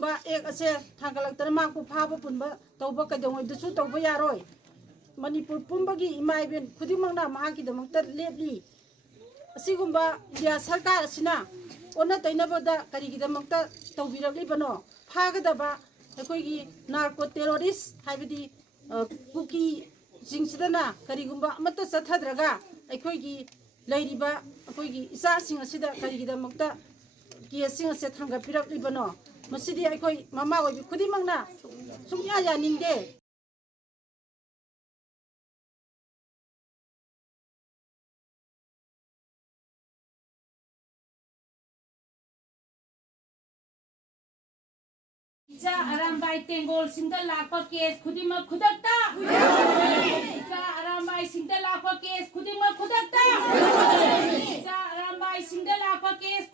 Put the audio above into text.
असिगुम्बा एक असे थांगलक्तना माकु फाबा पुनबा तौबा कदोंगैदसु तौबा यारोय मणिपुर पुंबगी इमाइबेन खुदिमंगना महाकिदमक्ता लेपली असिगुम्बा इंडिया सरकार असिना ओना तैनबदा करिगिदमक्ता तौबिरगलिबनो फागदबा अखोइगी नार्को टेररिस्ट हाइबदी कुकी जिंगसिदना करिगुम्बा अमत्ता चथद्रगा अखोइगी लैरिबा अखोइगी इचासिंग असिदा करिगिदमक्ता केसिंग असे थांगपिरगलिबनो मसिदी अखोइ ममा ओइबी खुदिमंगना सुंया यानिंगदे इचा अरामबाई तेंगोल सिंगदा लाखो केस खुदिमा खुदकता इचा अरामबाई सिंगदा लाखो केस खुदिमा खुदकता इचा अरामबाई सिंगदा लाखो केस